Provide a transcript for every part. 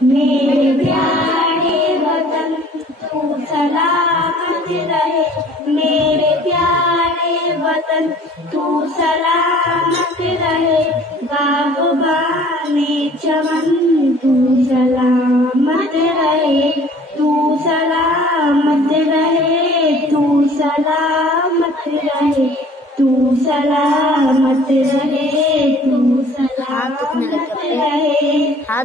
میرے پیارے وطن تو سلامت رہے، میرے پیارے وطن تو سلامت رہے، باغبان چمن تو سلامت رہے، تو سلامت رہے، تو سلامت رہے، تو سلامت رہے، تو سلامت رہے۔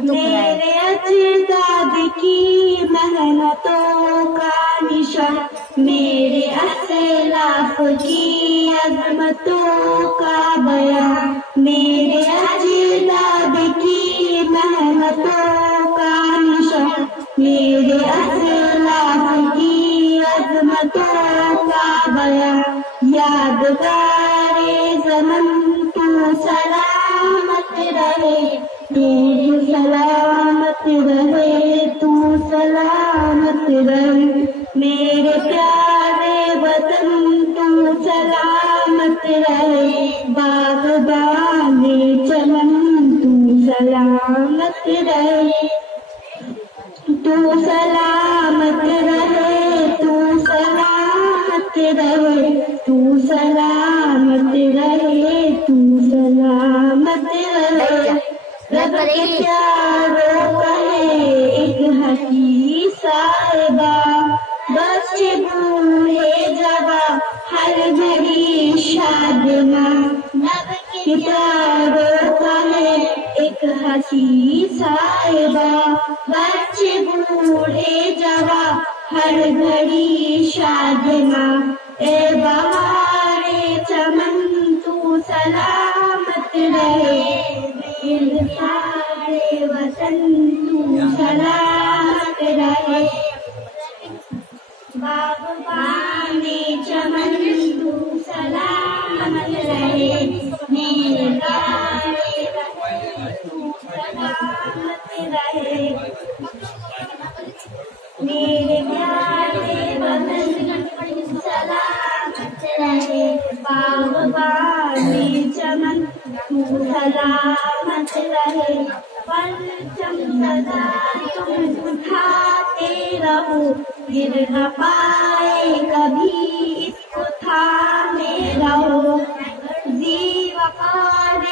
میرے اجداد کی محنتوں کا نشان، میرے اسلاف کی عظمتوں کا بیان، میرے اجداد کی محنتوں کا نشان، میرے اسلاف کی عظمتوں کا بیان، یادگار زمن تو سلامت رہے، تو سلامت رہے، تو سلامت رہے، میرے پیارے وطن تو سلامت رہے، باغبان چمن تو سلامت رہے، تو سلامت رہے، تو سلامت رہے، تو سلامت رہے، تو سلامت رہے۔ رب کے پیاروں کہے ایک ہنسی صاحبہ، بچے بوڑھے جوان ہر گھڑی شادماں، رب کے پیاروں کہے ایک ہنسی صاحبہ، بچے بوڑھے جوان ہر گھڑی شادماں، اے بہار چمن تو سلامت رہے، میرے پیارے وطن تو سلامت رہے، باغبان چمن تو سلامت رہے، میرے پیارے وطن تو سلامت رہے، میرے پیارے وطن سلامت رہے، باغبان چمن تو سلامت رہے، پرچم سدا تم اٹھاتے رہو، گر نہ پائے کبھی اس کو تھامے رہو، ذی وقار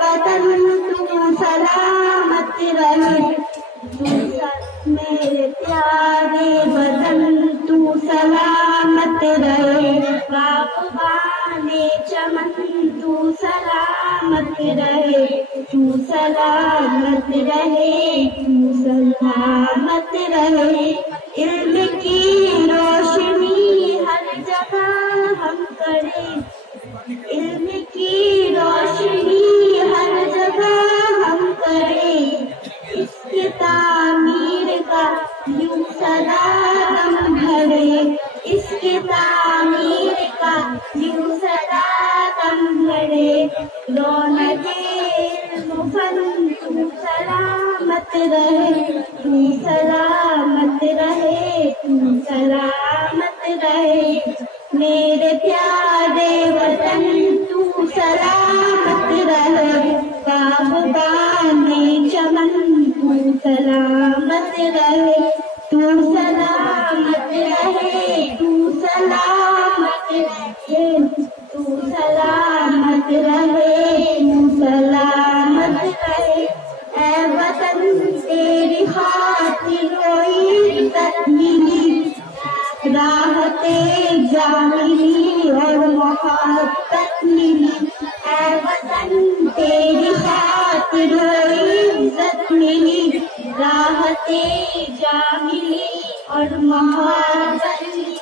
وطن تم سلامت رہے، میرے پیارے وطن تو سلامت رہے، باغبان چمن تو سلامت رہے، تو سلامت رہے، تو سلامت رہے، علم کی روشنی ہر جگہ ہم کریں، علم کی روشنی ہر جگہ ہم کریں، اس کی تعمیر کا یوں سدا غم بھرے، اس کی تعمیر کا یوں سدا غم بھرے، رونق علم فن تو سلامت رہے، تو سلامت رہے، تو سلامت رہے، میرے پیارے وطن تو سلامت رہے، باغبان چمن تو سلامت رہے، تو سلامت رہے، تو سلامت رہے، تو سلامت رہے، تو سلامت رہے، اے وطن تیری خاطر کوئی عزت ملی، راحت جاں ملی اور محبت ملی، اے وطن تیری خاطر کوئی عزت ملی، راحت جاں ملی اور محبت ملی،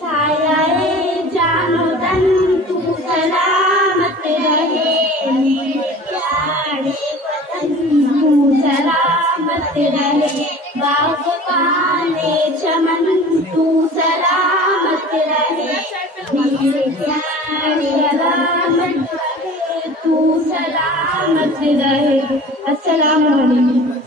سایہ جان و تن تو سلامت رہے، میرے پیارے وطن تو سلامت رہے، باغبان چمن تو سلامت رہے، میرے پیارے سلامت رہے، تو سلامت رہے۔ السلام علیکم۔